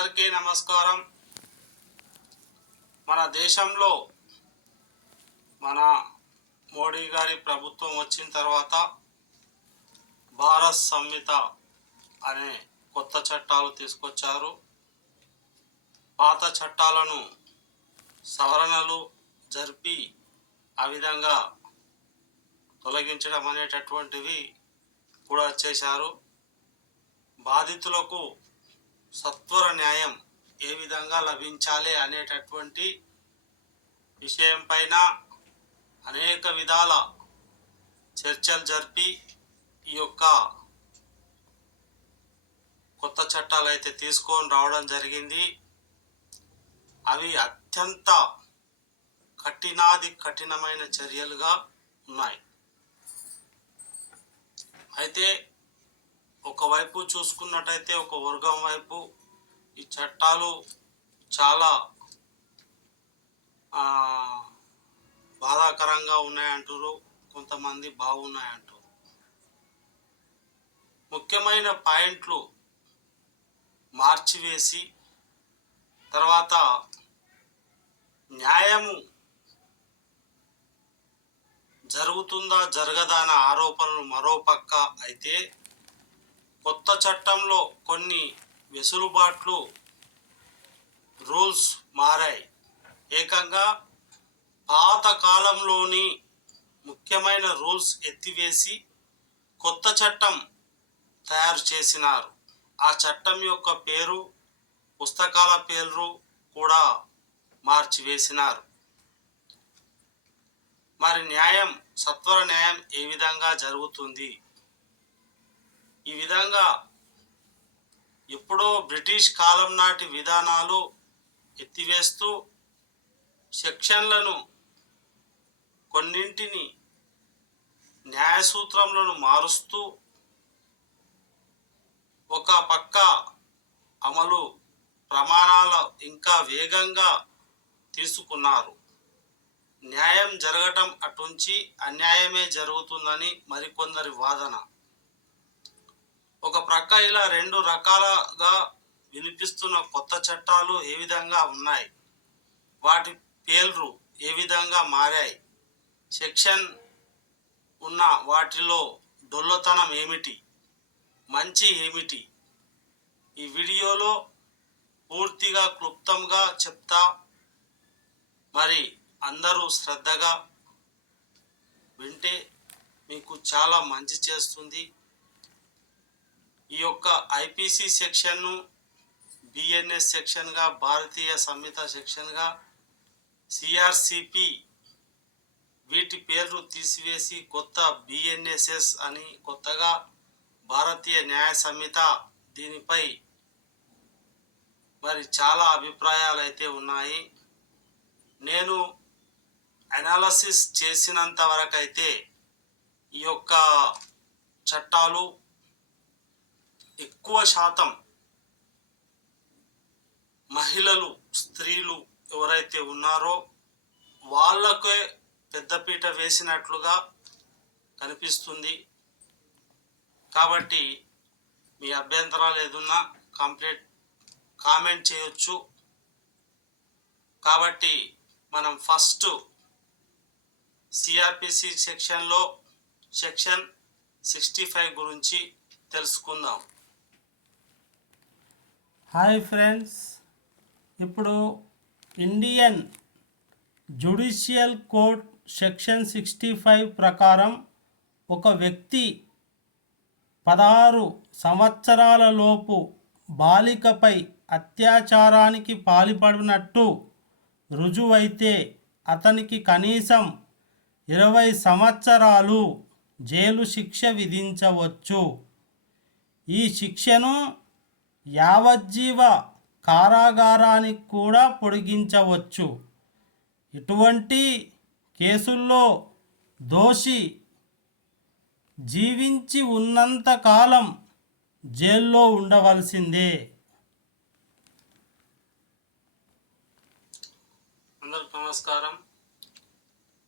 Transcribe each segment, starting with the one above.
అందరికీ నమస్కారం. మన దేశంలో మన మోడీ గారి ప్రభుత్వం వచ్చిన తర్వాత భారత్ సంహిత అనే కొత్త చట్టాలు తీసుకొచ్చారు. పాత చట్టాలను సవరణలు జరిపి ఆ విధంగా తొలగించడం అనేటటువంటివి కూడా చేశారు. బాధితులకు సత్వర న్యాయం ఏ విధంగా లభించాలి అనేటటువంటి విషయం పైన అనేక విధాల చర్చలు జరిపి ఈ యొక్క కొత్త చట్టాలు అయితే తీసుకొని రావడం జరిగింది. అవి అత్యంత కఠినమైన చర్యలుగా ఉన్నాయి. అయితే ఒకవైపు చూసుకున్నట్టయితే ఒక వర్గం వైపు ఈ చట్టాలు చాలా బాధాకరంగా ఉన్నాయంటారు, కొంతమంది బాగున్నాయంటారు. ముఖ్యమైన పాయింట్లు మార్చివేసి తర్వాత న్యాయము జరుగుతుందా జరగదా అన్న ఆరోపణలు మరోపక్క అయితే కొత్త చట్టంలో కొన్ని వెసులుబాట్లు రూల్స్ మారాయి. ఏకంగా పాత కాలంలోని ముఖ్యమైన రూల్స్ ఎత్తివేసి కొత్త చట్టం తయారు చేసినారు. ఆ చట్టం యొక్క పేరు, పుస్తకాల పేర్లు కూడా మార్చివేసినారు. మరి న్యాయం, సత్వర న్యాయం ఏ విధంగా జరుగుతుంది? ఈ విధంగా ఎప్పుడో బ్రిటిష్ కాలం నాటి విధానాలు ఎత్తివేస్తూ సెక్షన్లను కొన్నింటిని న్యాయ సూత్రములను మారుస్తూ ఒక పక్క అమలు ప్రమాణాలు ఇంకా వేగంగా తీసుకున్నారు. న్యాయం జరగటం అటుంచి అన్యాయమే జరుగుతుందని మరికొందరి వాదన. ఒక ప్రక్క ఇలా రెండు రకాలుగా వినిపిస్తున్న కొత్త చట్టాలు ఏ విధంగా ఉన్నాయి, వాటి పేర్లు ఏ విధంగా మారాయి, సెక్షన్ ఉన్న వాటిలో డొల్లతనం ఏమిటి, మంచి ఏమిటి, ఈ వీడియోలో పూర్తిగా క్లుప్తంగా చెప్తా. మరి అందరూ శ్రద్ధగా వింటే మీకు చాలా మంచి చేస్తుంది. ఈ యొక్క ఐపీసీ సెక్షన్ను బిఎన్ఎస్ సెక్షన్గా, భారతీయ సంహిత సెక్షన్గా, సిఆర్సిపి వీటి పేర్లు తీసివేసి కొత్త బిఎన్ఎస్ఎస్ అని కొత్తగా భారతీయ న్యాయ సంహిత, దీనిపై మరి చాలా అభిప్రాయాలు అయితే ఉన్నాయి. నేను అనాలసిస్ చేసినంత వరకు అయితే ఈ యొక్క చట్టాలు ఎక్కువ శాతం మహిళలు, స్త్రీలు ఎవరైతే ఉన్నారో వాళ్ళకే పెద్దపీట వేసినట్లుగా కనిపిస్తుంది. కాబట్టి మీ అభ్యంతరాలు ఏదున్నా కామెంట్ చేయొచ్చు. కాబట్టి మనం ఫస్ట్ సిఆర్పిసి సెక్షన్లో సెక్షన్ 65 గురించి తెలుసుకుందాం. హాయ్ ఫ్రెండ్స్, ఇప్పుడు ఇండియన్ జ్యుడిషియల్ కోడ్ సెక్షన్ 65 ప్రకారం ఒక వ్యక్తి 16 సంవత్సరాల లోపు బాలికపై అత్యాచారానికి పాల్పడినట్టు రుజువైతే అతనికి కనీసం 20 సంవత్సరాలు జైలు శిక్ష విధించవచ్చు. ఈ శిక్షను యావజ్జీవ కారాగారానికి కూడా పొడిగించవచ్చు. ఇటువంటి కేసుల్లో దోషి జీవించి ఉన్నంత కాలం జైల్లో ఉండవలసిందే. అందరికి నమస్కారం.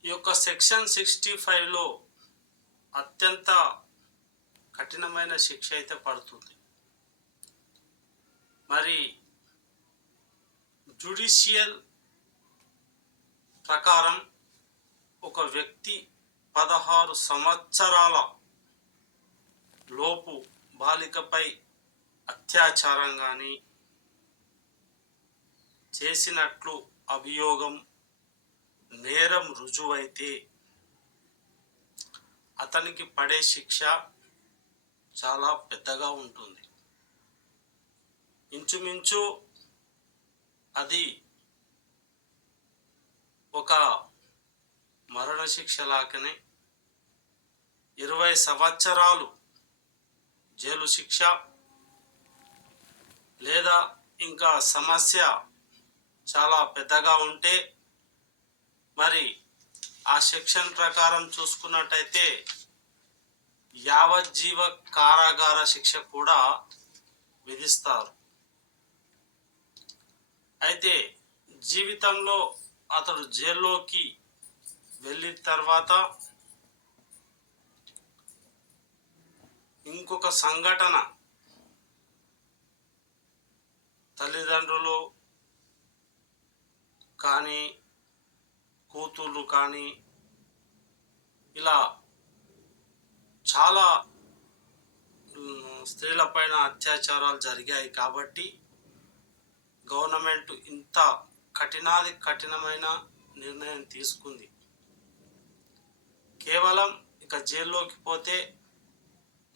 ఈ యొక్క సెక్షన్ 65లో అత్యంత కఠినమైన శిక్ష అయితే పడుతుంది. మరి జ్యుడిషియల్ ప్రకారం ఒక వ్యక్తి 16 సంవత్సరాల లోపు బాలికపై అత్యాచారం కానీ చేసినట్లు అభియోగం నేరం రుజువైతే అతనికి పడే శిక్ష చాలా పెద్దగా ఉంటుంది. ఇంచుమించు అది ఒక మరణశిక్ష లాగానే 20 సంవత్సరాలు జైలు శిక్ష లేదా ఇంకా సమస్య చాలా పెద్దగా ఉంటే మరి ఆ సెక్షన్ ప్రకారం చూసుకున్నట్టయితే యావజ్జీవ కారాగార శిక్ష కూడా విధిస్తారు. అయితే జీవితంలో అతడు జైల్లోకి వెళ్ళిన తర్వాత ఇంకొక సంఘటన తల్లిదండ్రులు కానీ కూతుళ్ళు కానీ ఇలా చాలా స్త్రీలపైన అత్యాచారాలు జరిగాయి కాబట్టి గవర్నమెంట్ ఇంత కఠినమైన నిర్ణయం తీసుకుంది. కేవలం ఇక జైల్లోకి పోతే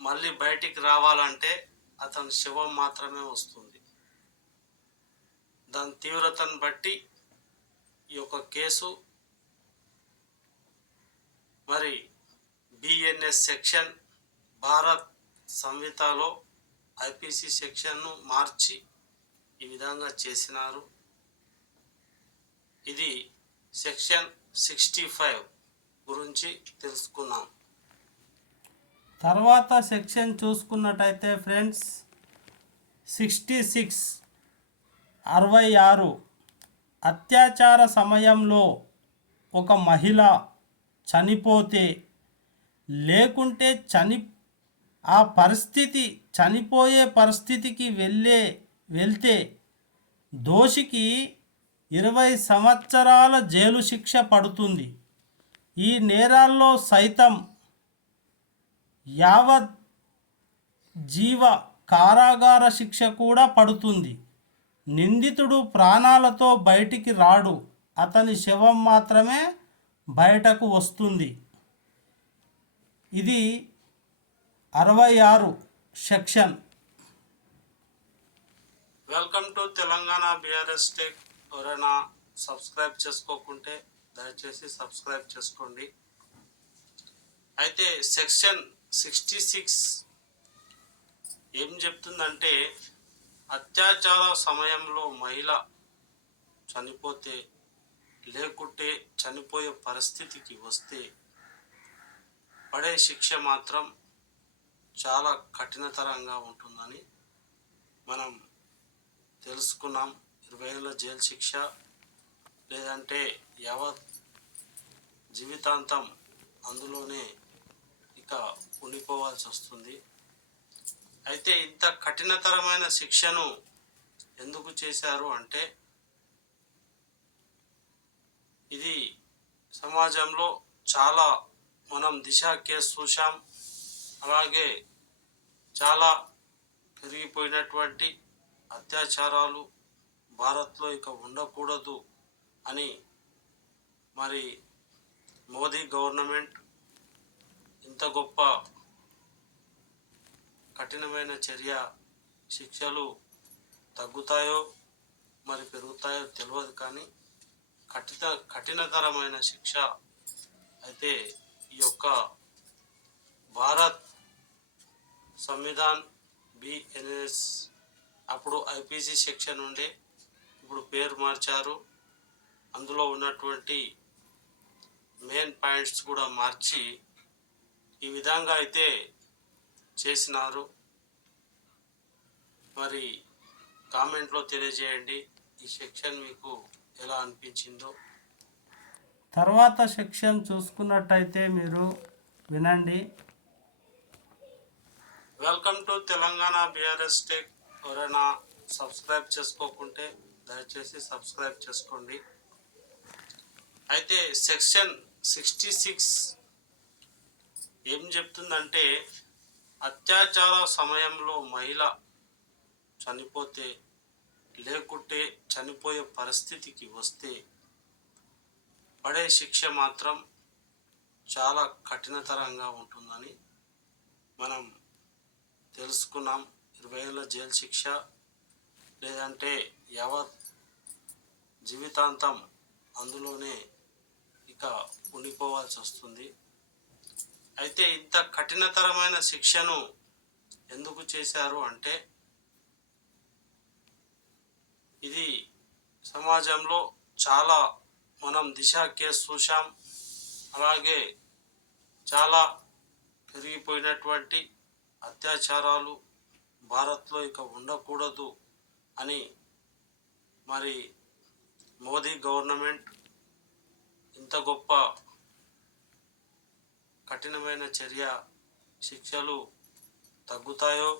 మళ్ళీ బయటికి రావాలంటే అతని శవం మాత్రమే వస్తుంది. దాని తీవ్రతను బట్టి ఈ యొక్క కేసు మరి బిఎన్ఎస్ సెక్షన్ భారత్ సంహితలో ఐపీసీ సెక్షన్ను మార్చి ఈ విధంగా చేసినారు. ఇది సెక్షన్ 65 గురించి తెలుసుకున్నాం. తర్వాత సెక్షన్ చూసుకున్నట్టయితే ఫ్రెండ్స్ 66 66 అత్యాచార సమయంలో ఒక మహిళ చనిపోతే లేకుంటే ఆ పరిస్థితి చనిపోయే పరిస్థితికి వెళ్తే దోషికి 20 సంవత్సరాల జైలు శిక్ష పడుతుంది. ఈ నేరాల్లో సైతం యావత్ జీవ కారాగార శిక్ష కూడా పడుతుంది. నిందితుడు ప్రాణాలతో బయటికి రాడు, అతని శవం మాత్రమే బయటకు వస్తుంది. ఇది 66 section. Welcome to Telangana BRS tech. ఎవరైనా సబ్స్క్రైబ్ చేసుకోకుంటే దయచేసి సబ్స్క్రైబ్ చేసుకోండి. అయితే సెక్షన్ 66 ఏం చెప్తుందంటే అత్యాచార సమయంలో మహిళ చనిపోతే లేకుంటే చనిపోయే పరిస్థితికి వస్తే పడే శిక్ష మాత్రం చాలా కఠినతరంగా ఉంటుందని మనం తెలుసుకున్నాం. 20 ఏళ్ళ జైలు శిక్ష లేదంటే యావత్ జీవితాంతం అందులోనే ఇక ఉండిపోవాల్సి వస్తుంది. అయితే ఇంత కఠినతరమైన శిక్షను ఎందుకు చేశారు అంటే ఇది సమాజంలో చాలా మనం దిశ కేసు చూసాం. అలాగే చాలా పెరిగిపోయినటువంటి అత్యాచారాలు భారత్లో ఇక ఉండకూడదు అని మరి మోదీ గవర్నమెంట్ ఇంత గొప్ప కఠినమైన చర్య, శిక్షలు తగ్గుతాయో మరి పెరుగుతాయో తెలియదు, కానీ కఠినతరమైన శిక్ష అయితే ఈ యొక్క భారత్ సంవిధాన్ బిఎన్ఎస్ అప్పుడు ఐపీసీ సెక్షన్ ఉండే, ఇప్పుడు పేరు మార్చారు. అందులో ఉన్నటువంటి మెయిన్ పాయింట్స్ కూడా మార్చి ఈ విధంగా అయితే చేసినారు. మరి కామెంట్లో తెలియజేయండి ఈ సెక్షన్ మీకు ఎలా అనిపించిందో. తర్వాత సెక్షన్ చూసుకున్నట్టయితే మీరు వినండి. Welcome to Telangana BRS tech. ఎవరైనా సబ్స్క్రైబ్ చేసుకోకుంటే దయచేసి సబ్స్క్రైబ్ చేసుకోండి. అయితే సెక్షన్ 66 ఏం చెప్తుందంటే, అత్యాచార సమయంలో మహిళ చనిపోతే లేకుంటే చనిపోయే పరిస్థితికి వస్తే పడే శిక్ష మాత్రం చాలా కఠినతరంగా ఉంటుందని మనం తెలుసుకున్నాం. 20 ఏళ్ళ జైలు శిక్ష, లేదంటే యావత్ జీవితాంతం అందులోనే ఇక ఉండిపోవాల్సి వస్తుంది. అయితే ఇంత కఠినతరమైన శిక్షను ఎందుకు చేశారు అంటే, ఇది సమాజంలో చాలా, మనం దిశ కేసు చూసాం, అలాగే చాలా పెరిగిపోయినటువంటి అత్యాచారాలు భారత్లో ఇక ఉండకూడదు అని మరి మోదీ గవర్నమెంట్ ఇంత గొప్ప కఠినమైన చర్య, శిక్షలు తగ్గుతాయో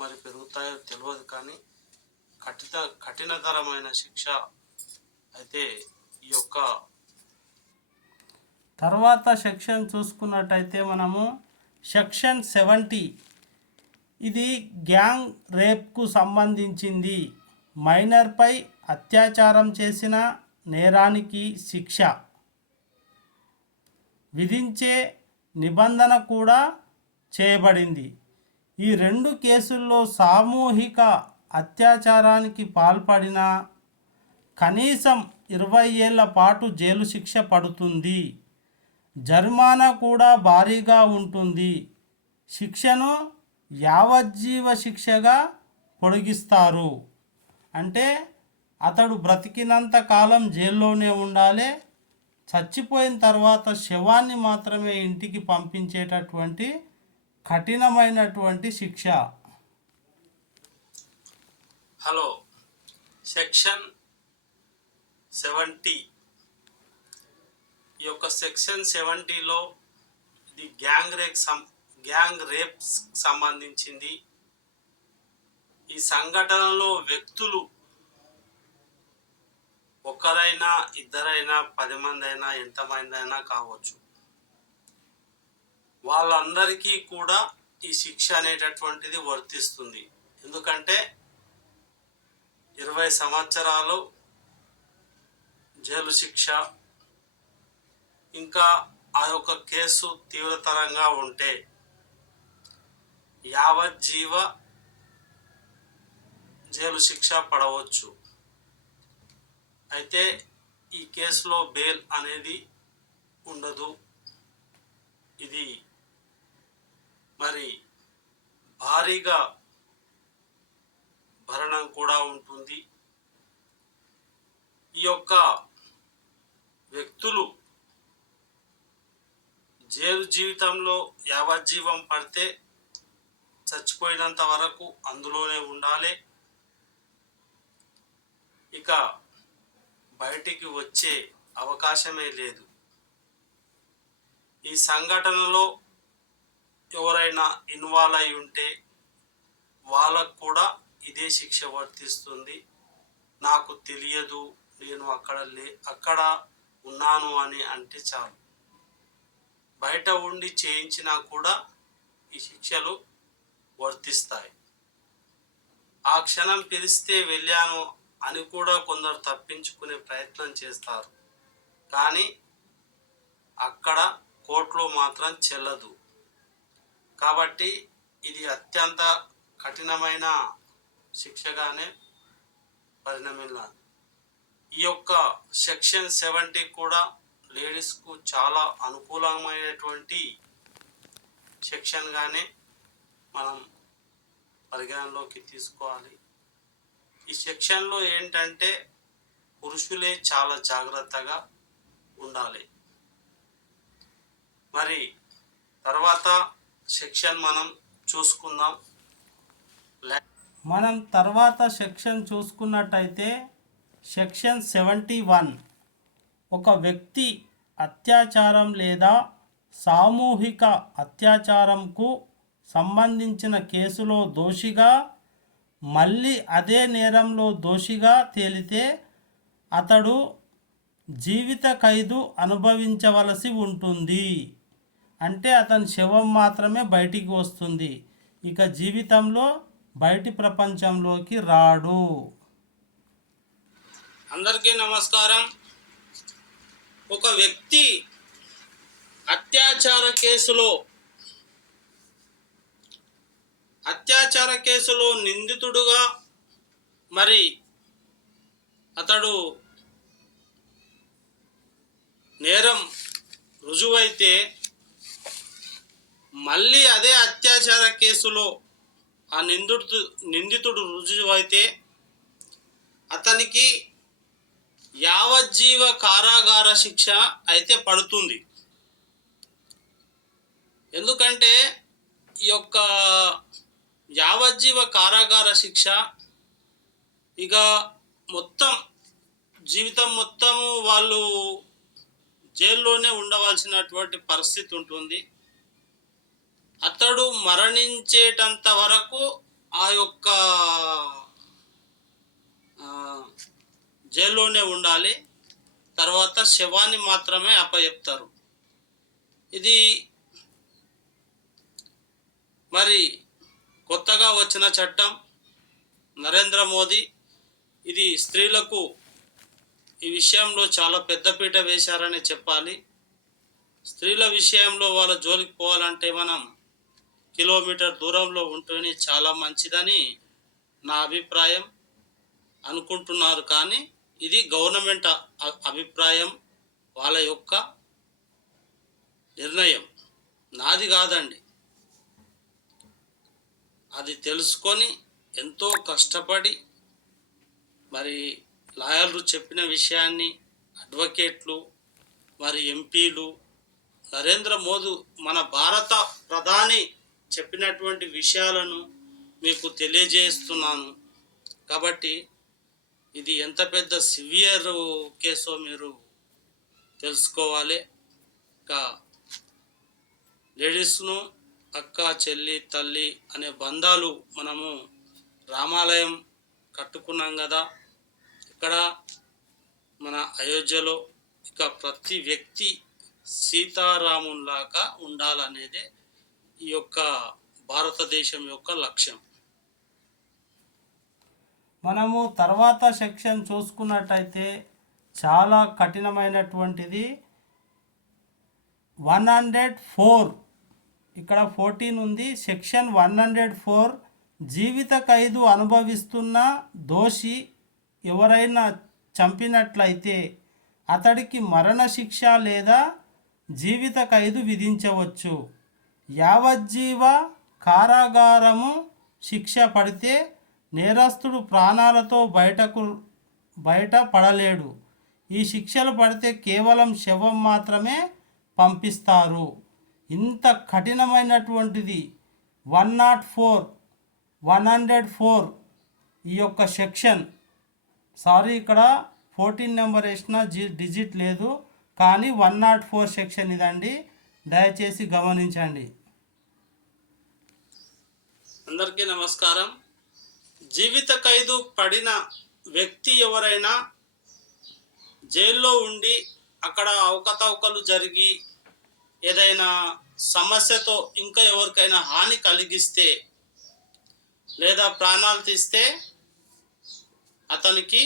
మరి పెరుగుతాయో తెలియదు, కానీ కఠినతరమైన శిక్ష అయితే ఈ యొక్క తర్వాత సెక్షన్ చూసుకున్నట్టయితే మనము సెక్షన్ 70, ఇది గ్యాంగ్ రేప్కు సంబంధించింది. మైనర్పై అత్యాచారం చేసిన నేరానికి శిక్ష విధించే నిబంధన కూడా చేయబడింది. ఈ రెండు కేసుల్లో సామూహిక అత్యాచారానికి పాల్పడిన కనీసం 20 ఏళ్ల పాటు జైలు శిక్ష పడుతుంది. జరిమానా కూడా భారీగా ఉంటుంది. శిక్షను యావజ్జీవ శిక్షగా పొడిగిస్తారు. అంటే అతడు బ్రతికినంత కాలం జైల్లోనే ఉండాలి. చచ్చిపోయిన తర్వాత శవాన్ని మాత్రమే ఇంటికి పంపించేటటువంటి కఠినమైనటువంటి శిక్ష. హలో, సెక్షన్ 70, ఈ యొక్క సెక్షన్ 70లో ఇది గ్యాంగ్ రేప్ సంబంధించింది. ఈ సంఘటనలో వ్యక్తులు ఒకరైనా, ఇద్దరైనా, 10 మంది అయినా, ఎంతమంది అయినా కావచ్చు, వాళ్ళందరికీ కూడా ఈ శిక్ష అనేటటువంటిది వర్తిస్తుంది. ఎందుకంటే 20 సంవత్సరాలు జైలు శిక్ష, ఇంకా ఆ యొక్క కేసు తీవ్రతరంగా ఉంటే యావజ్జీవ జైలు శిక్ష పడవచ్చు. అయితే ఈ కేసులో బెయిల్ అనేది ఉండదు. ఇది మరి భారీగా భరణం కూడా ఉంటుంది. ఈ యొక్క వ్యక్తులు జైలు జీవితంలో యావజ్జీవం పడితే చచ్చిపోయినంత వరకు అందులోనే ఉండాలి. ఇక బయటికి వచ్చే అవకాశమే లేదు. ఈ సంఘటనలో ఎవరైనా ఇన్వాల్వ్ అయి ఉంటే వాళ్ళకు కూడా ఇదే శిక్ష వర్తిస్తుంది. నాకు తెలియదు, నేను అక్కడ ఉన్నాను అని అంటే చాలు, బయట ఉండి చేయించినా కూడా ఈ శిక్షలు వర్తిస్తాయి. ఆ క్షణం పిలిస్తే వెళ్ళాను అని కూడా కొందరు తప్పించుకునే ప్రయత్నం చేస్తారు, కానీ అక్కడ కోర్టులో మాత్రం చెల్లదు. కాబట్టి ఇది అత్యంత కఠినమైన శిక్షగానే పరిణమిల్లాలి. ఈ యొక్క సెక్షన్ 70 కూడా లేడీస్కు చాలా అనుకూలమైనటువంటి సెక్షన్గానే మనం పరిగణలోకి తీసుకోవాలి. ఈ సెక్షన్లో ఏంటంటే పురుషులే చాలా జాగ్రత్తగా ఉండాలి. మరి తర్వాత సెక్షన్ మనం చూసుకుందాం. మనం తర్వాత సెక్షన్ చూసుకున్నట్టయితే సెక్షన్ 71, ఒక వ్యక్తి అత్యాచారం లేదా సామూహిక అత్యాచారంకు సంబంధించిన కేసులో దోషిగా మళ్ళీ అదే నేరంలో దోషిగా తేలితే అతడు జీవిత ఖైదు అనుభవించవలసి ఉంటుంది. అంటే అతని శవం మాత్రమే బయటికి వస్తుంది, ఇక జీవితంలో బయటి ప్రపంచంలోకి రాడు. అందరికీ నమస్కారం. ఒక వ్యక్తి అత్యాచార కేసులో నిందితుడుగా మరి అతడు నేరం రుజువైతే మళ్ళీ అదే అత్యాచార కేసులో ఆ నిందితుడు రుజువైతే అతనికి యావజ్జీవ కారాగార శిక్ష అయితే పడుతుంది. ఎందుకంటే ఈ యొక్క యావజ్జీవ కారాగార శిక్ష ఇక జీవితం మొత్తము వాళ్ళు జైల్లోనే ఉండవలసినటువంటి పరిస్థితి ఉంటుంది. అతడు మరణించేటంత వరకు ఆ యొక్క జైల్లోనే ఉండాలి. తర్వాత శవాన్ని మాత్రమే అప్పచెప్తారు. ఇది మరి కొత్తగా వచ్చిన చట్టం. నరేంద్ర మోదీ ఇది స్త్రీలకు ఈ విషయంలో చాలా పెద్దపీట వేశారని చెప్పాలి. స్త్రీల విషయంలో వాళ్ళ జోలికి పోవాలంటే మనం కిలోమీటర్ దూరంలో ఉంటేనే చాలా మంచిదని నా అభిప్రాయం అనుకుంటున్నారు. కానీ ఇది గవర్నమెంట్ అభిప్రాయం, వాళ్ళ యొక్క నిర్ణయం, నాది కాదండి. అది తెలుసుకొని ఎంతో కష్టపడి మరి లాయర్లు చెప్పిన విషయాన్ని అడ్వకేట్లు మరి ఎంపీలు నరేంద్ర మోదీ మన భారత ప్రధాని చెప్పినటువంటి విషయాలను మీకు తెలియజేస్తున్నాను. కాబట్టి ఇది ఎంత పెద్ద సివియర్ కేసో మీరు తెలుసుకోవాలి. ఇంకా లేడీస్ను అక్క చెల్లి తల్లి అనే బంధాలు మనము రామాలయం కట్టుకున్నాం కదా, ఇక్కడ మన అయోధ్యలో ఇక ప్రతి వ్యక్తి సీతారాములాగా ఉండాలనేదే ఈ యొక్క భారతదేశం యొక్క లక్ష్యం. మనము తర్వాత సెక్షన్ చూసుకున్నట్టయితే చాలా కఠినమైనటువంటిది 104. ఇక్కడ 14 ఉంది. సెక్షన్ 104 జీవిత ఖైదు అనుభవిస్తున్న దోషి ఎవరైనా చంపినట్లయితే అతడికి మరణశిక్ష లేదా జీవిత ఖైదు విధించవచ్చు. యావజ్జీవ కారాగారము శిక్ష పడితే నేరస్తుడు ప్రాణాలతో బయట పడలేడు. ఈ శిక్షలు పడితే కేవలం శవం మాత్రమే పంపిస్తారు. ఇంత కఠినమైనటువంటిది 104 ఈ యొక్క సెక్షన్. సారీ, ఇక్కడ 14 నెంబర్ వేసిన డిజిట్ లేదు, కానీ 104 సెక్షన్ ఇదండి, దయచేసి గమనించండి. అందరికీ నమస్కారం. జీవిత ఖైదు పడిన వ్యక్తి ఎవరైనా జైల్లో ఉండి అక్కడ అవకతవకలు జరిగి ఏదైనా సమస్యతో ఇంకా ఎవరికైనా హాని కలిగిస్తే లేదా ప్రాణాలు తీస్తే అతనికి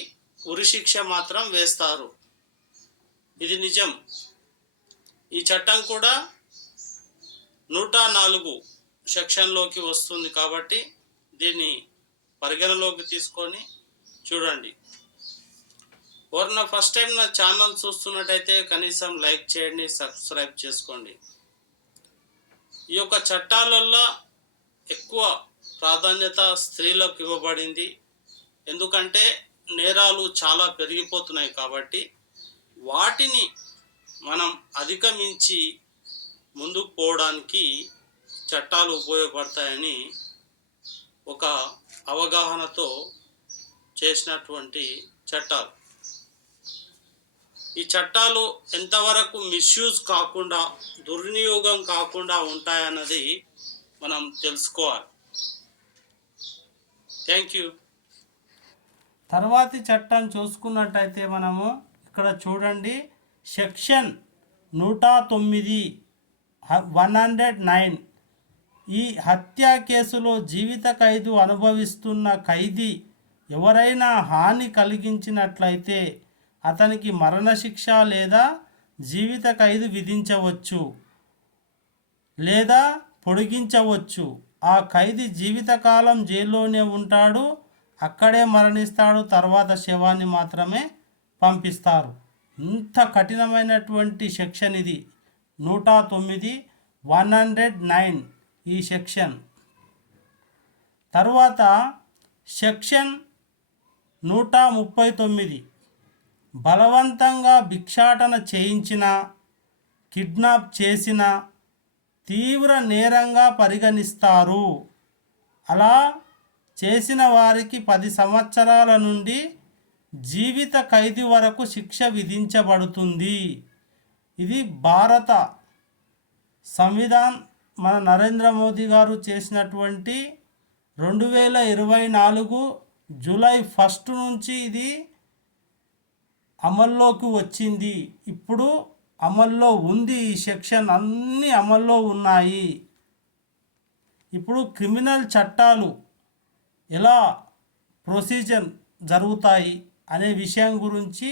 ఉరిశిక్ష మాత్రం వేస్తారు. ఇది నిజం. ఈ చట్టం కూడా 104 సెక్షన్లోకి వస్తుంది. కాబట్టి దీన్ని పరిగణలోకి తీసుకొని చూడండి. ఎవరన్నా ఫస్ట్ టైం నా ఛానల్ చూస్తున్నట్టయితే కనీసం లైక్ చేయండి, సబ్స్క్రైబ్ చేసుకోండి. ఈ యొక్క చట్టాలలో ఎక్కువ ప్రాధాన్యత స్త్రీలకు ఇవ్వబడింది. ఎందుకంటే నేరాలు చాలా పెరిగిపోతున్నాయి. కాబట్టి వాటిని మనం అధిగమించి ముందుకు పోవడానికి చట్టాలు ఉపయోగపడతాయని ఒక అవగాహనతో చేసినటువంటి చట్టాలు. ఈ చట్టాలు ఎంతవరకు మిస్యూజ్ కాకుండా, దుర్వినియోగం కాకుండా ఉంటాయన్నది మనం తెలుసుకోవాలి. Thank you. తర్వాతి చట్టం చూసుకున్నట్టయితే మనము ఇక్కడ చూడండి, సెక్షన్ 109 109 ఈ హత్య కేసులో జీవిత ఖైదు అనుభవిస్తున్న ఖైదీ ఎవరైనా హాని కలిగించినట్లయితే అతనికి మరణశిక్ష లేదా జీవిత ఖైదు విధించవచ్చు లేదా పొడిగించవచ్చు. ఆ ఖైదీ జీవితకాలం జైల్లోనే ఉంటాడు, అక్కడే మరణిస్తాడు, తర్వాత శవాన్ని మాత్రమే పంపిస్తారు. ఇంత కఠినమైనటువంటి సెక్షన్ ఇది 109 109 ఈ సెక్షన్. తర్వాత సెక్షన్ 139 బలవంతంగా భిక్షాటన చేయించిన, కిడ్నాప్ చేసిన తీవ్ర నేరంగా పరిగణిస్తారు. అలా చేసిన వారికి 10 సంవత్సరాల నుండి జీవిత ఖైదు వరకు శిక్ష విధించబడుతుంది. ఇది భారత సంవిధాన్ మన నరేంద్ర మోదీ గారు చేసినటువంటి 2024 జూలై 1 నుంచి ఇది అమల్లోకి వచ్చింది. ఇప్పుడు అమల్లో ఉంది. ఈ సెక్షన్ అన్నీ అమల్లో ఉన్నాయి. ఇప్పుడు క్రిమినల్ చట్టాలు ఎలా ప్రొసీజర్ జరుగుతాయి అనే విషయం గురించి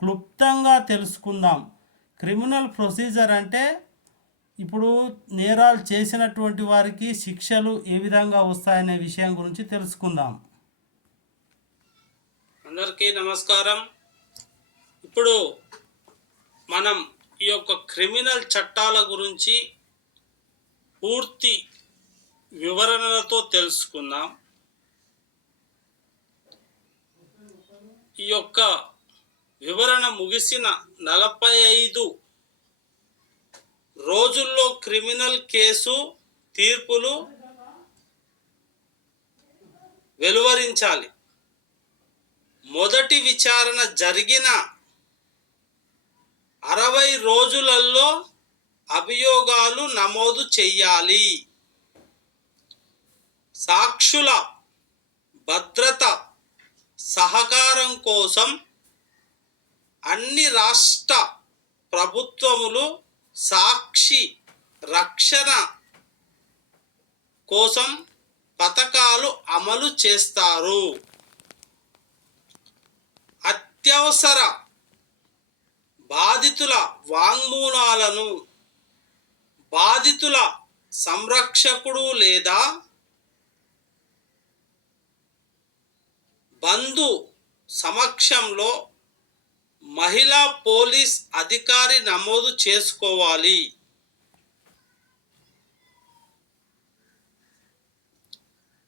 క్లుప్తంగా తెలుసుకుందాం. క్రిమినల్ ప్రొసీజర్ అంటే ఇప్పుడు నేరాలు చేసినటువంటి వారికి శిక్షలు ఏ విధంగా వస్తాయనే విషయం గురించి తెలుసుకుందాం. అందరికీ నమస్కారం. ఇప్పుడు మనం ఈ యొక్క క్రిమినల్ చట్టాల గురించి పూర్తి వివరణలతో తెలుసుకుందాం. ఈ యొక్క వివరణ ముగిసిన 45 రోజుల్లో క్రిమినల్ కేసు తీర్పులు వెలువరించాలి. మొదటి విచారణ జరిగిన 60 రోజులలో అభియోగాలు నమోదు చెయ్యాలి. సాక్షుల భద్రత సహకారం కోసం అన్ని రాష్ట్ర ప్రభుత్వములు సాక్షి రక్షణ కోసం పథకాలు అమలు చేస్తారు. అత్యవసర బాధితుల వాంగ్మూలాలను బాధితుల సంరక్షకుడు లేదా బంధు సమక్షంలో మహిళా పోలీస్ అధికారి నమోదు చేసుకోవాలి.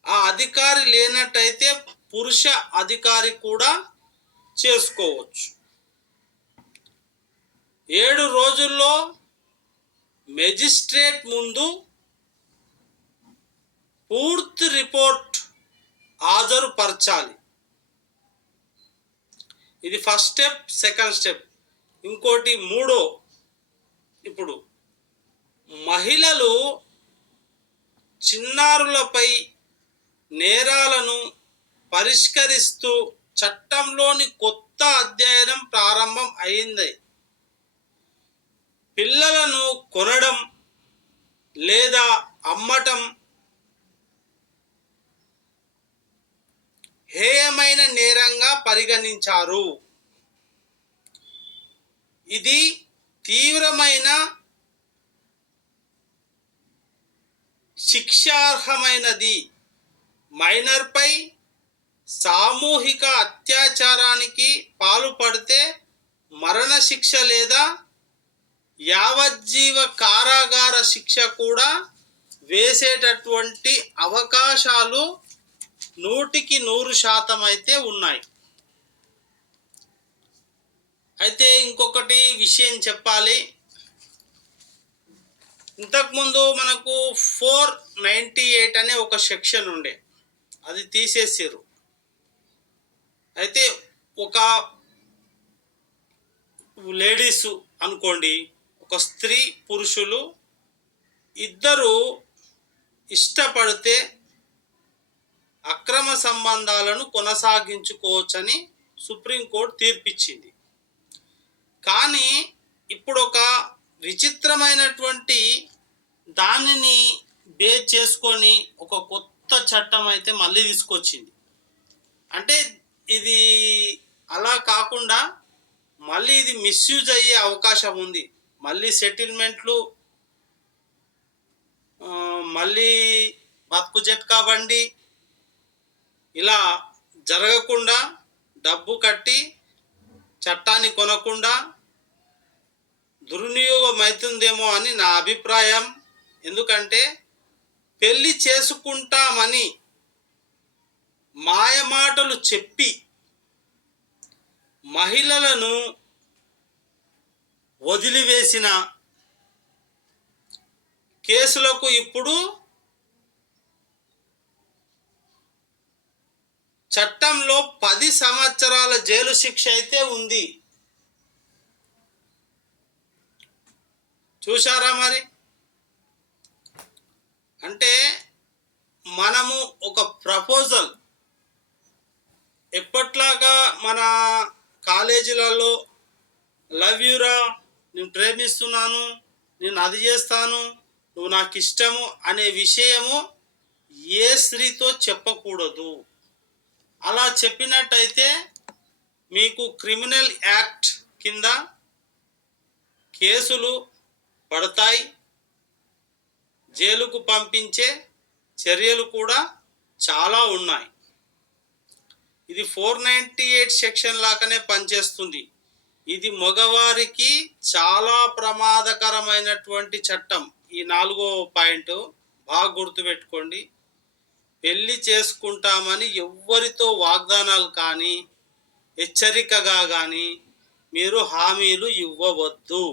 ఆ అధికారి లేనట్టయితే పురుష అధికారి కూడా చేసుకోవచ్చు. 7 రోజుల్లో మెజిస్ట్రేట్ ముందు పూర్తి రిపోర్ట్ హాజరుపరచాలి. ఇది ఫస్ట్ స్టెప్. సెకండ్ స్టెప్ ఇంకోటి మూడో. ఇప్పుడు మహిళలు చిన్నారులపై నేరాలను పరిష్కరిస్తూ చట్టంలోని కొత్త అధ్యయనం ప్రారంభం అయింది. పిల్లలను కొనడం లేదా అమ్మటం హేయమైన నేరంగా పరిగణించారు. ఇది తీవ్రమైన శిక్షార్హమైనది. మైనర్పై సామూహిక అత్యాచారానికి పాల్పడితే మరణశిక్ష లేదా యావజ్జీవ కారాగార శిక్ష కూడా వేసేటటువంటి అవకాశాలు 100% అయితే ఉన్నాయి. అయితే ఇంకొకటి విషయం చెప్పాలి. ఇంతకుముందు మనకు 498 అనే ఒక సెక్షన్ ఉండే, అది తీసేసారు. అయితే ఒక లేడీసు అనుకోండి, ఒక స్త్రీ పురుషులు ఇద్దరు ఇష్టపడితే అక్రమ సంబంధాలను కొనసాగించుకోవచ్చని సుప్రీంకోర్టు తీర్పిచ్చింది. కానీ ఇప్పుడు ఒక విచిత్రమైనటువంటి దానిని బేస్ చేసుకొని ఒక కొత్త చట్టం అయితే మళ్ళీ తీసుకొచ్చింది. అంటే ఇది అలా కాకుండా మళ్ళీ ఇది మిస్యూజ్ అయ్యే అవకాశం ఉంది. మళ్ళీ సెటిల్మెంట్లు, మళ్ళీ బతుకు జట్కా బండి ఇలా జరగకుండా డబ్బు కట్టి చట్టాన్ని కొనకుండా దుర్వినియోగం అవుతుందేమో అని నా అభిప్రాయం. ఎందుకంటే పెళ్లి చేసుకుంటామని మాయమాటలు చెప్పి మహిళలను వదిలివేసిన కేసులకు ఇప్పుడు చట్టంలో 10 సంవత్సరాల జైలు శిక్ష అయితే ఉంది. చూశారా మరి? అంటే మనము ఒక ప్రపోజల్ ఎప్పట్లాగా మన కాలేజీలలో లవ్ యూరా, నేను ప్రేమిస్తున్నాను, నేను అది చేస్తాను, నువ్వు నాకు ఇష్టము అనే విషయము ఏ స్త్రీతో చెప్పకూడదు. అలా చెప్పినట్టయితే మీకు క్రిమినల్ యాక్ట్ కింద కేసులు పడతాయి, జైలుకు పంపించే చర్యలు కూడా చాలా ఉన్నాయి. ఇది 498 సెక్షన్ లాగానే పనిచేస్తుంది. ఇది మగవారికి చాలా ప్రమాదకరమైనటువంటి చట్టం. ఈ 4వ పాయింట్ బాగా గుర్తుపెట్టుకోండి. పెళ్లి చేసుకుంటామని ఎవ్వరితో వాగ్దానాలు కానీ హెచ్చరికగా కానీ మీరు హామీలు ఇవ్వవద్దు.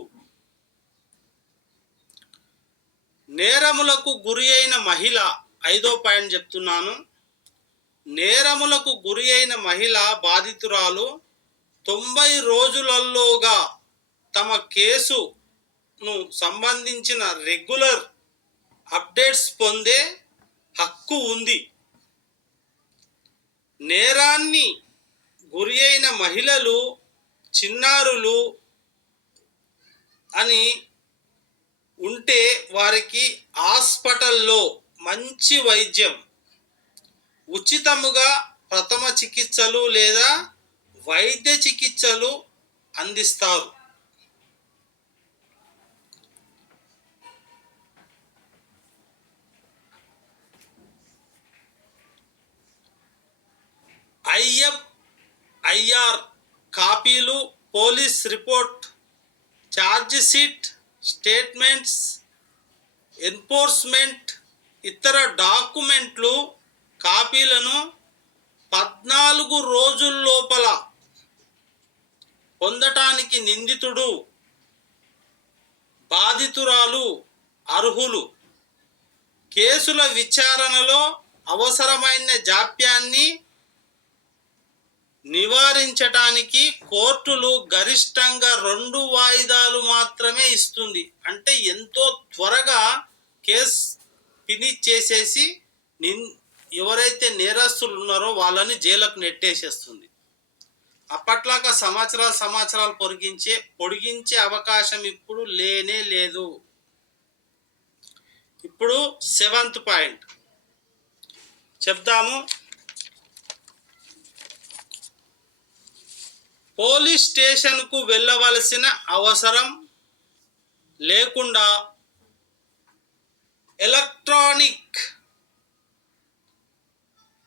నేరములకు గురి అయిన మహిళ, 5వ పాయింట్ చెప్తున్నాను. నేరములకు గురి అయిన మహిళ బాధితురాలు 90 రోజులలోగా తమ కేసును సంబంధించిన రెగ్యులర్ అప్డేట్స్ పొందే హక్కు ఉంది. నేరాన్ని గురి అయిన మహిళలు చిన్నారులు అని ఉంటే వారికి హాస్పిటల్లో మంచి వైద్యం, ఉచితముగా ప్రథమ చికిత్సలు లేదా వైద్య చికిత్సలు అందిస్తారు. IFIR కాపీలు, police report, charge sheet, statements, enforcement ఇతర డాక్యుమెంట్లు కాపీలను 14 రోజుల లోపల పొందటానికి నిందితుడు, బాధితురాలు అర్హులు. కేసుల విచారణలో అవసరమైన జాప్యాన్ని నివారించడానికి కోర్టులు గరిష్టంగా 2 వాయిదాలు మాత్రమే ఇస్తుంది. అంటే ఎంతో త్వరగా కేసు ఫినిష్ చేసేసి ఎవరైతే నేరస్తులు ఉన్నారో వాళ్ళని జైలుకు నెట్టేసేస్తుంది. అప్పట్లాగా సంవత్సరాలు పొడిగించే అవకాశం ఇప్పుడు లేనే లేదు. ఇప్పుడు 7th పాయింట్ చెప్తాము. పోలీస్ స్టేషన్కు వెళ్ళవలసిన అవసరం లేకుండా ఎలక్ట్రానిక్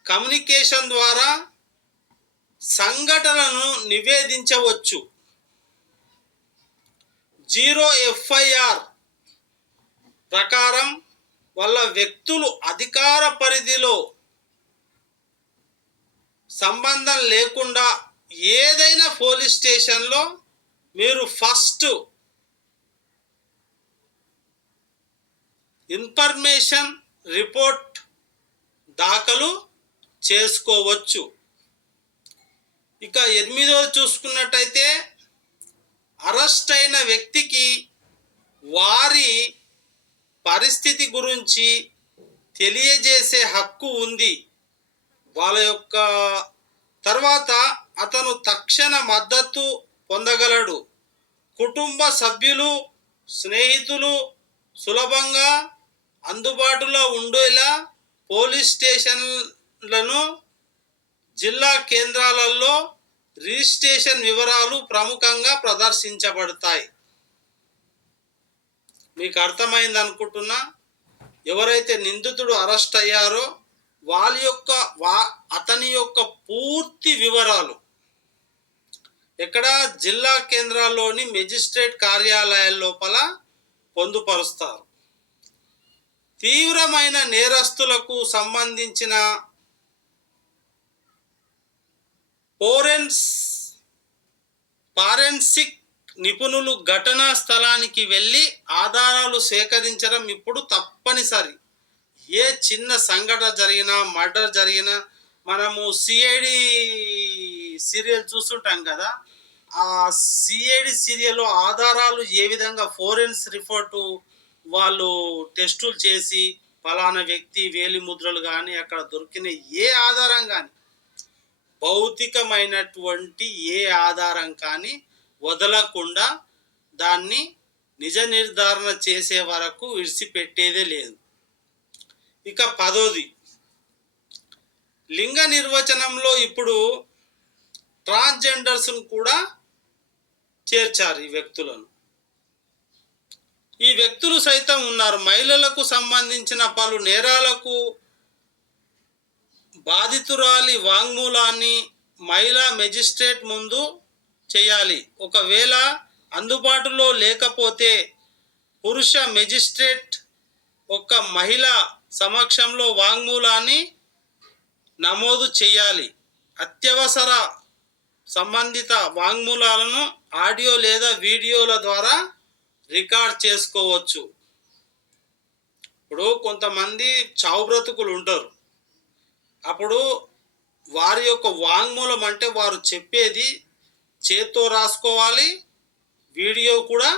కమ్యూనికేషన్ ద్వారా సంఘటనలను నివేదించవచ్చు. 0 FIR ప్రకారం వాళ్ళ వ్యక్తులు అధికార పరిధిలో సంబంధం లేకుండా ఏదైనా పోలీస్ స్టేషన్లో మీరు ఫస్ట్ ఇన్ఫర్మేషన్ రిపోర్ట్ దాఖలు చేసుకోవచ్చు. ఇక 8వ చూసుకున్నట్టయితే అరెస్ట్ అయిన వ్యక్తికి వారి పరిస్థితి గురించి తెలియజేసే హక్కు ఉంది. వాళ్ళ యొక్క తర్వాత అతను తక్షణ మద్దతు పొందగలడు. కుటుంబ సభ్యులు, స్నేహితులు సులభంగా అందుబాటులో ఉండేలా పోలీస్ స్టేషన్లను, జిల్లా కేంద్రాలలో రిజిస్ట్రేషన్ వివరాలు ప్రముఖంగా ప్రదర్శించబడతాయి. మీకు అర్థమైంది అనుకుంటున్నా. ఎవరైతే నిందితుడు అరెస్ట్ అయ్యారో అతని యొక్క పూర్తి వివరాలు ఎక్కడ జిల్లా కేంద్రాల్లోని మెజిస్ట్రేట్ కార్యాలయాల లోపల పొందుపరుస్తారు. తీవ్రమైన నేరస్తులకు సంబంధించిన ఫారెన్సిక్ నిపుణులు ఘటనా స్థలానికి వెళ్ళి ఆధారాలు సేకరించడం ఇప్పుడు తప్పనిసరి. ఏ చిన్న సంఘటన జరిగినా, మర్డర్ జరిగినా, మనము సిఐడి సీరియల్ చూస్తుంటాం కదా, ఆ సిఐడి సీరియల్లో ఆధారాలు ఏ విధంగా ఫోరెన్స్ రిపోర్టు వాళ్ళు టెస్టులు చేసి ఫలానా వ్యక్తి వేలి ముద్రలు కానీ అక్కడ దొరికిన ఏ ఆధారం కానీ, భౌతికమైనటువంటి ఏ ఆధారం కానీ వదలకుండా దాన్ని నిజ నిర్ధారణ చేసే వరకు విడిచిపెట్టేదే లేదు. ఇక 10ది, లింగ నిర్వచనంలో ఇప్పుడు ట్రాన్స్జెండర్స్ను కూడా చేర్చారు. ఈ వ్యక్తులు సైతం ఉన్నారు. మహిళలకు సంబంధించిన పలు నేరాలకు బాధితురాలి వాంగ్మూలాన్ని మహిళా మెజిస్ట్రేట్ ముందు చేయాలి. ఒకవేళ అందుబాటులో లేకపోతే పురుష మెజిస్ట్రేట్ ఒక మహిళ సమక్షంలో వాంగ్మూలాన్ని నమోదు చేయాలి. అత్యవసర సంబంధిత వాంగ్మూలాలను ఆడియో లేదా వీడియోల ద్వారా రికార్డ్ చేసుకోవచ్చు. ఇప్పుడు కొంతమంది చావు బ్రతుకులు ఉంటారు. అప్పుడు వారి యొక్క వాంగ్మూలం అంటే వారు చెప్పేది చేత్తో రాసుకోవాలి, వీడియో కూడా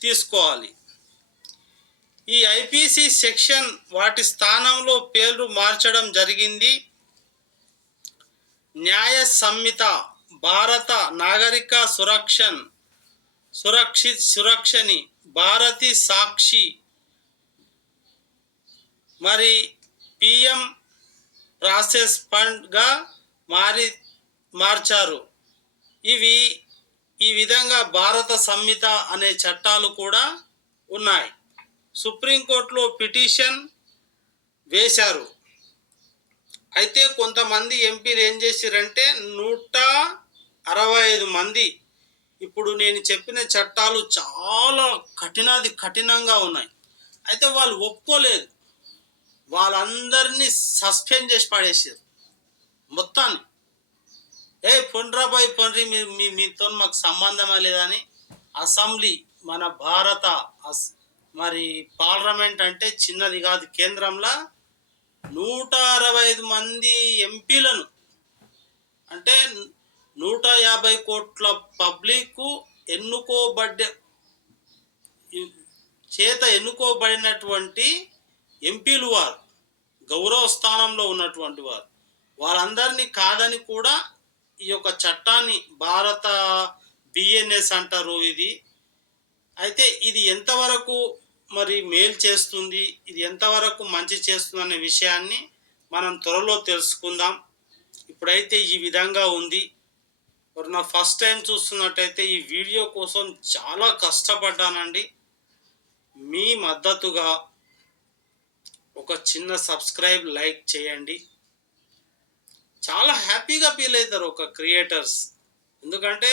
తీసుకోవాలి. ఈ ఐపీసీ సెక్షన్ వాటి స్థానంలో పేర్లు మార్చడం జరిగింది. న్యాయ సంహిత, భారత నాగరిక సురక్షని, భారతి సాక్షి, మరి పిఎం ప్రాసెస్ ఫండ్గా మార్చారు. ఈ విధంగా భారత సంహిత అనే చట్టాలు కూడా ఉన్నాయి. సుప్రీంకోర్టులో పిటిషన్ వేశారు. అయితే కొంతమంది ఎంపీలు ఏం చేశారంటే 165 మంది ఇప్పుడు నేను చెప్పిన చట్టాలు చాలా కఠినంగా ఉన్నాయి. అయితే వాళ్ళు ఒప్పుకోలేదు. వాళ్ళందరినీ సస్పెండ్ చేసి పడేసారు మొత్తాన్ని. పొండ్రి మీతో మాకు సంబంధమే లేదని అసెంబ్లీ, మన భారత మరి పార్లమెంట్ అంటే చిన్నది కాదు, కేంద్రంలో 165 మంది ఎంపీలను, అంటే 150 కోట్ల పబ్లిక్ ఎన్నుకోబడినటువంటి ఎంపీలు, వారు గౌరవ స్థానంలో ఉన్నటువంటి వారు, వాళ్ళందరినీ కాదని కూడా ఈ యొక్క చట్టాన్ని భారత బిఎన్ఎస్ అంటారు ఇది. అయితే ఇది ఎంతవరకు మరి మేలు చేస్తుంది, ఇది ఎంతవరకు మంచి చేస్తుంది అనే విషయాన్ని మనం త్వరలో తెలుసుకుందాం. ఇప్పుడైతే ఈ విధంగా ఉంది. మరి నా ఫస్ట్ టైం చూస్తున్నట్టయితే ఈ వీడియో కోసం చాలా కష్టపడ్డానండి. మీ మద్దతుగా ఒక చిన్న సబ్స్క్రైబ్, లైక్ చేయండి. చాలా హ్యాపీగా ఫీల్ అవుతారు ఒక క్రియేటర్స్. ఎందుకంటే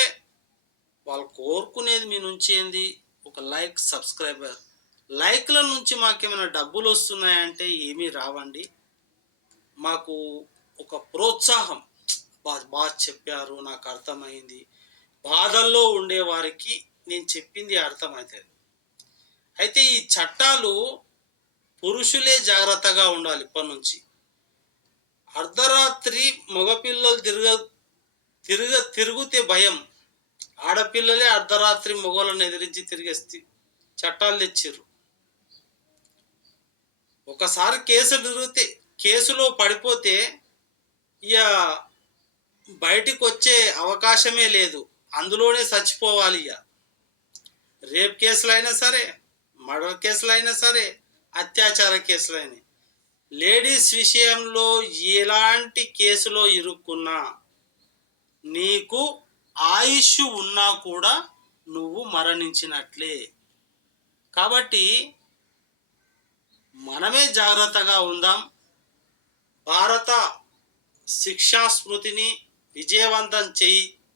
వాళ్ళు కోరుకునేది మీ నుంచి ఏంది, ఒక లైక్, సబ్స్క్రైబర్. లైక్ల నుంచి మాకేమైనా డబ్బులు వస్తున్నాయంటే ఏమీ రావండి. మాకు ఒక ప్రోత్సాహం, బాగా చెప్పారు, నాకు అర్థమైంది. బాధల్లో ఉండే వారికి నేను చెప్పింది అర్థమవుతుంది. అయితే ఈ చట్టాలు పురుషులే జాగ్రత్తగా ఉండాలి. ఇప్పటి నుంచి అర్ధరాత్రి మగపిల్లలు తిరిగితే భయం. ఆడపిల్లలే అర్ధరాత్రి మొగలను ఎదిరించి తిరిగేస్తే చట్టాలు తెచ్చారు. ఒకసారి కేసులో పడిపోతే ఇక బయటికి వచ్చే అవకాశమే లేదు, అందులోనే చచ్చిపోవాలి. ఇక రేప్ కేసులైనా సరే, మర్డర్ కేసులైనా సరే, అత్యాచార కేసులైనా, లేడీస్ విషయంలో ఎలాంటి కేసులో ఇరుక్కున్నా నీకు ఆయుష్ ఉన్నా కూడా నువ్వు మరణించినట్లే. కాబట్టి మనమే జాగ్రత్తగా ఉందాం. భారత శిక్షా స్మృతిని విజయవంతం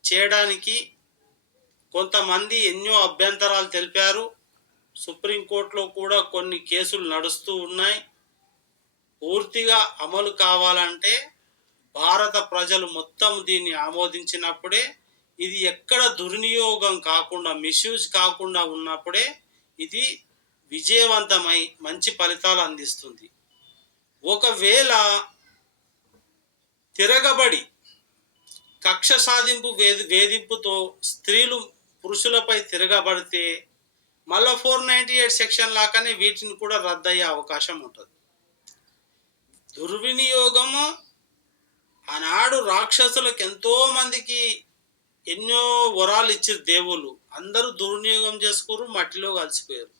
చేయడానికి కొంతమంది ఎన్నో అభ్యంతరాలు తెలిపారు. సుప్రీంకోర్టులో కూడా కొన్ని కేసులు నడుస్తూ ఉన్నాయి. పూర్తిగా అమలు కావాలంటే భారత ప్రజలు మొత్తం దీన్ని ఆమోదించినప్పుడే, ఇది ఎక్కడ దుర్వినియోగం కాకుండా, మిస్యూజ్ కాకుండా ఉన్నప్పుడే ఇది విజయవంతమై మంచి ఫలితాలు అందిస్తుంది. ఒకవేళ తిరగబడి కక్ష సాధింపు వేధింపుతో స్త్రీలు పురుషులపై తిరగబడితే మళ్ళీ 498 సెక్షన్ లాగానే వీటిని కూడా రద్దయ్యే అవకాశం ఉంటుంది. దుర్వినియోగము ఆనాడు రాక్షసులకు ఎంతో మందికి ఎన్నో వరాలు ఇచ్చారు దేవుళ్ళు, అందరూ దుర్వినియోగం చేసుకురు, మట్టిలో కలిసిపోయారు.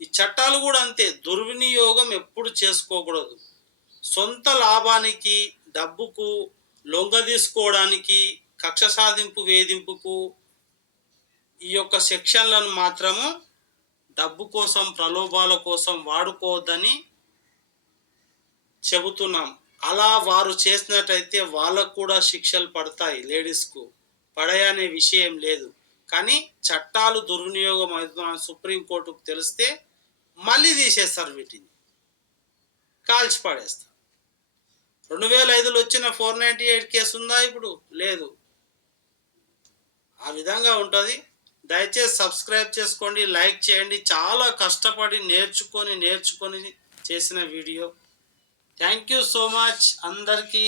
ఈ చట్టాలు కూడా అంతే, దుర్వినియోగం ఎప్పుడు చేసుకోకూడదు. సొంత లాభానికి, డబ్బుకు లొంగ తీసుకోవడానికి, కక్ష సాధింపు వేధింపుకు ఈ యొక్క సెక్షన్లను మాత్రము డబ్బు కోసం, ప్రలోభాల కోసం వాడుకోవద్దని చెబుతున్నాం. అలా వారు చేసినట్టయితే వాళ్ళకు కూడా శిక్షలు పడతాయి. లేడీస్కు పడయనే విషయం లేదు. కానీ చట్టాలు దుర్వినియోగం అవుతున్న సుప్రీంకోర్టుకు తెలిస్తే మళ్ళీ తీసేస్తారు, వీటిని కాల్చి పడేస్తారు. 2005లో వచ్చిన 498 కేసు ఉందా ఇప్పుడు? లేదు. ఆ విధంగా ఉంటుంది. దయచేసి సబ్స్క్రైబ్ చేసుకోండి, లైక్ చేయండి. చాలా కష్టపడి నేర్చుకొని చేసిన video. Thank you so much అందరికీ.